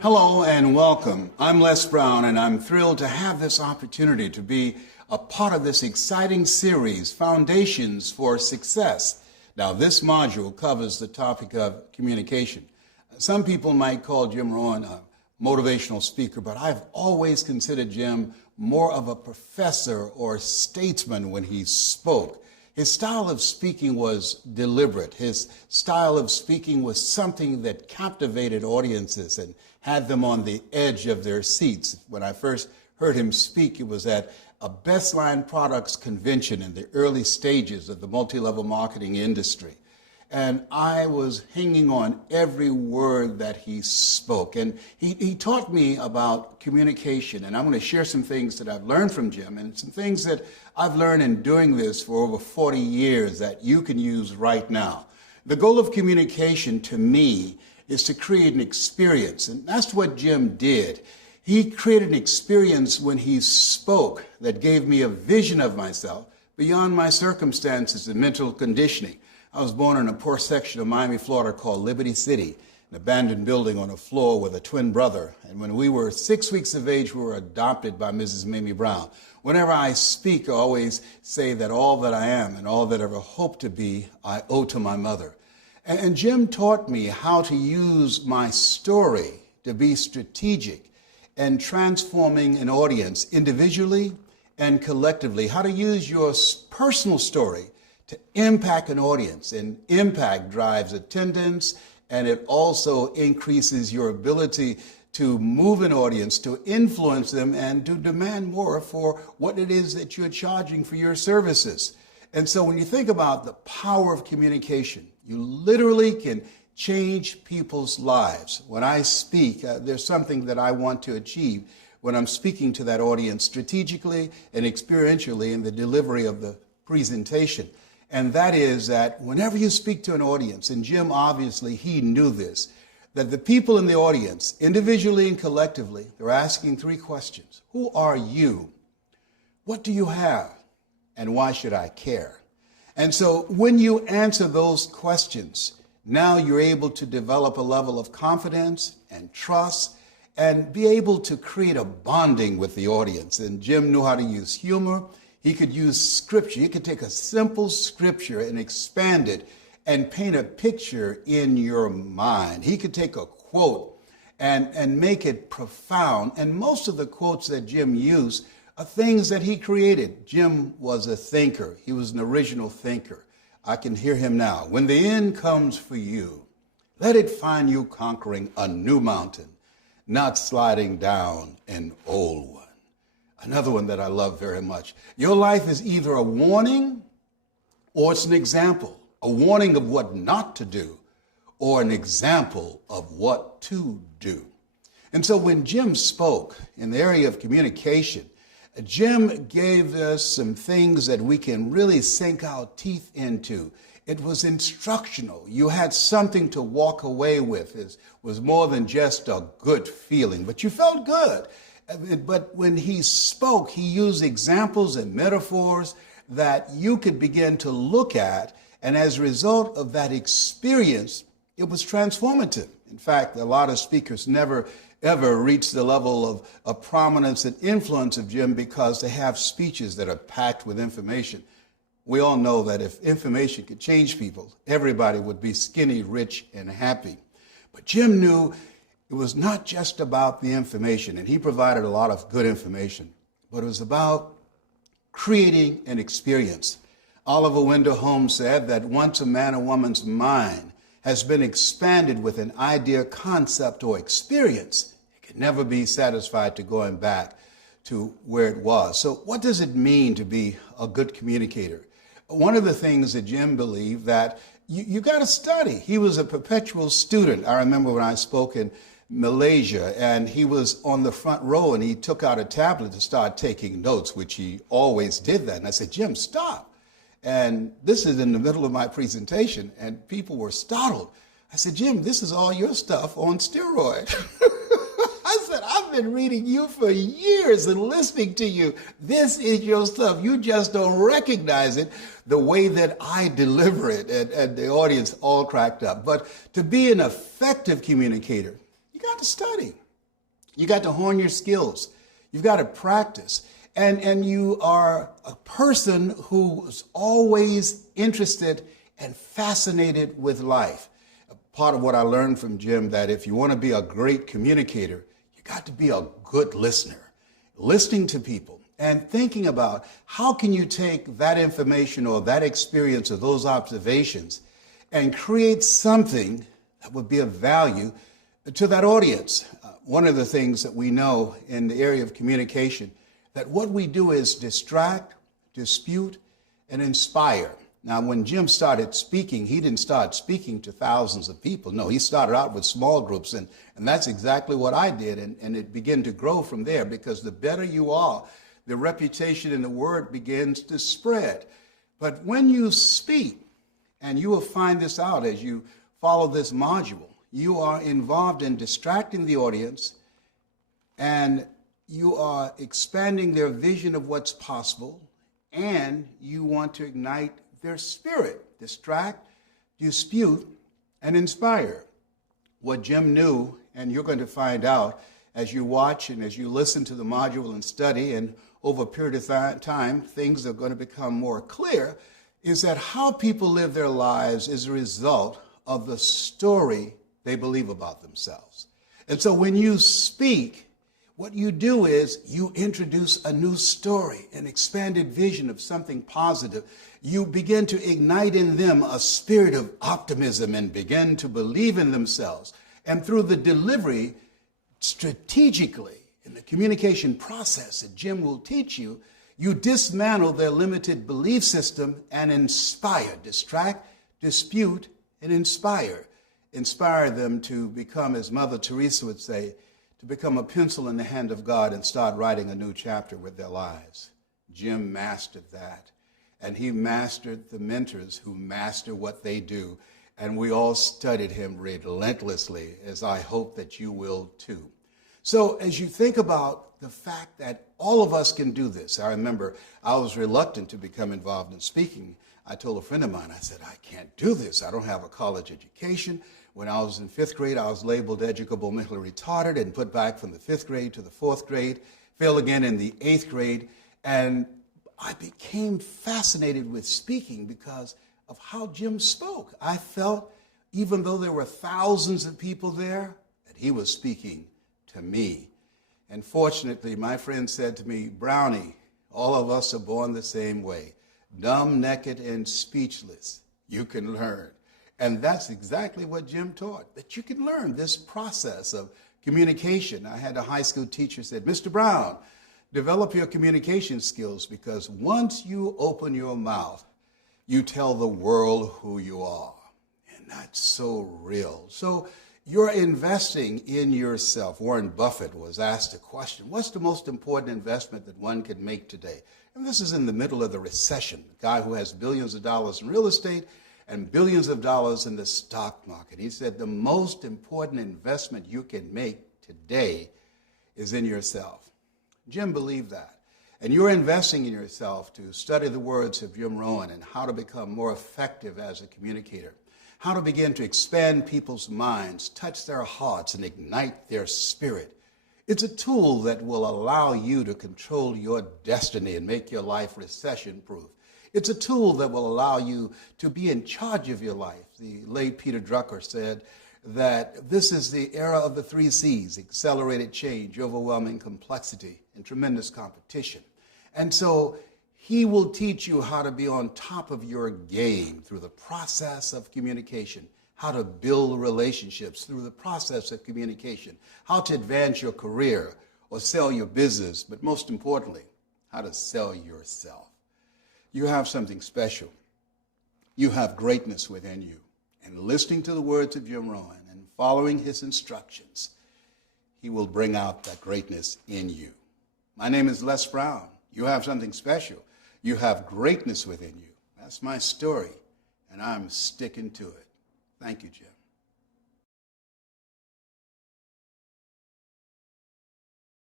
Hello and welcome. I'm Les Brown, and I'm thrilled to have this opportunity to be a part of this exciting series, Foundations for Success. Now, this module covers the topic of communication. Some people might call Jim Rohn a motivational speaker, but I've always considered Jim more of a professor or statesman when he spoke. His style of speaking was deliberate. His style of speaking was something that captivated audiences and had them on the edge of their seats. When I first heard him speak, it was at a Best Line Products convention in the early stages of the multi-level marketing industry. And I was hanging on every word that he spoke. And he taught me about communication. And I'm going to share some things that I've learned from Jim and some things that I've learned in doing this for over 40 years that you can use right now. The goal of communication to me is to create an experience. And that's what Jim did. He created an experience when he spoke that gave me a vision of myself beyond my circumstances and mental conditioning. I was born in a poor section of Miami, Florida called Liberty City, an abandoned building on a floor with a twin brother. And when we were 6 weeks of age, we were adopted by Mrs. Mamie Brown. Whenever I speak, I always say that all that I am and all that I ever hope to be, I owe to my mother. And Jim taught me how to use my story to be strategic and transforming an audience individually and collectively, how to use your personal story to impact an audience. And impact drives attendance, and it also increases your ability to move an audience, to influence them, and to demand more for what it is that you're charging for your services. And so when you think about the power of communication, you literally can change people's lives. When I speak, there's something that I want to achieve when I'm speaking to that audience strategically and experientially in the delivery of the presentation. And that is that whenever you speak to an audience, and Jim obviously, he knew this, that the people in the audience, individually and collectively, they're asking three questions. Who are you? What do you have? And why should I care? And so when you answer those questions, now you're able to develop a level of confidence and trust and be able to create a bonding with the audience. And Jim knew how to use humor. He could use scripture. He could take a simple scripture and expand it and paint a picture in your mind. He could take a quote and make it profound. And most of the quotes that Jim used are things that he created. Jim was a thinker. He was an original thinker. I can hear him now. When the end comes for you, let it find you conquering a new mountain, not sliding down an old one. Another one that I love very much. Your life is either a warning or it's an example. A warning of what not to do or an example of what to do. And so when Jim spoke in the area of communication, Jim gave us some things that we can really sink our teeth into. It was instructional. You had something to walk away with. It was more than just a good feeling, but you felt good. But when he spoke, he used examples and metaphors that you could begin to look at. And as a result of that experience, it was transformative. In fact, a lot of speakers never ever reach the level of prominence and influence of Jim because they have speeches that are packed with information. We all know that if information could change people, everybody would be skinny, rich, and happy. But Jim knew it was not just about the information, and he provided a lot of good information, but it was about creating an experience. Oliver Wendell Holmes said that once a man or woman's mind has been expanded with an idea, concept, or experience, it can never be satisfied to going back to where it was. So what does it mean to be a good communicator? One of the things that Jim believed that you got to study. He was a perpetual student. I remember when I spoke in Malaysia and he was on the front row and he took out a tablet to start taking notes, which he always did that. And I said, Jim, stop. And this is in the middle of my presentation, and people were startled. I said, Jim, this is all your stuff on steroids. I said, I've been reading you for years and listening to you. This is your stuff. You just don't recognize it the way that I deliver it. And the audience all cracked up. But to be an effective communicator, you got to study. You got to hone your skills. You've got to practice. And you are a person who's always interested and fascinated with life. Part of what I learned from Jim, that if you want to be a great communicator, you got to be a good listener. Listening to people and thinking about how can you take that information or that experience or those observations and create something that would be of value to that audience. One of the things that we know in the area of communication, that what we do is distract, dispute, and inspire. Now, when Jim started speaking, he didn't start speaking to thousands of people. No, he started out with small groups, and that's exactly what I did, and it began to grow from there, because the better you are, the reputation and the word begins to spread. But when you speak, and you will find this out as you follow this module, you are involved in distracting the audience, and you are expanding their vision of what's possible, and you want to ignite their spirit, distract, dispute, and inspire. What Jim knew, and you're going to find out as you watch and as you listen to the module and study, and over a period of time, things are going to become more clear, is that how people live their lives is a result of the story they believe about themselves. And so when you speak, what you do is you introduce a new story, an expanded vision of something positive. You begin to ignite in them a spirit of optimism and begin to believe in themselves. And through the delivery, strategically, in the communication process that Jim will teach you, you dismantle their limited belief system and inspire, distract, dispute, and inspire. Inspire them to become, as Mother Teresa would say, to become a pencil in the hand of God and start writing a new chapter with their lives. Jim mastered that. And he mastered the mentors who master what they do. And we all studied him relentlessly, as I hope that you will too. So as you think about the fact that all of us can do this, I remember I was reluctant to become involved in speaking. I told a friend of mine, I said, I can't do this. I don't have a college education. When I was in 5th grade, I was labeled educable mentally retarded and put back from the 5th grade to the 4th grade, failed again in the 8th grade. And I became fascinated with speaking because of how Jim spoke. I felt, even though there were thousands of people there, that he was speaking to me. And fortunately, my friend said to me, Brownie, all of us are born the same way, dumb, naked, and speechless. You can learn. And that's exactly what Jim taught, that you can learn this process of communication. I had a high school teacher said, Mr. Brown, develop your communication skills, because once you open your mouth, you tell the world who you are. And that's so real. So you're investing in yourself. Warren Buffett was asked a question, what's the most important investment that one can make today? And this is in the middle of the recession, a guy who has billions of dollars in real estate and billions of dollars in the stock market. He said the most important investment you can make today is in yourself. Jim believed that. And you're investing in yourself to study the words of Jim Rohn and how to become more effective as a communicator, how to begin to expand people's minds, touch their hearts, and ignite their spirit. It's a tool that will allow you to control your destiny and make your life recession-proof. It's a tool that will allow you to be in charge of your life. The late Peter Drucker said that this is the era of the 3 C's, accelerated change, overwhelming complexity, and tremendous competition. And so he will teach you how to be on top of your game through the process of communication, how to build relationships through the process of communication, how to advance your career or sell your business, but most importantly, how to sell yourself. You have something special. You have greatness within you. And listening to the words of Jim Rohn and following his instructions, he will bring out that greatness in you. My name is Les Brown. You have something special. You have greatness within you. That's my story, and I'm sticking to it. Thank you, Jim.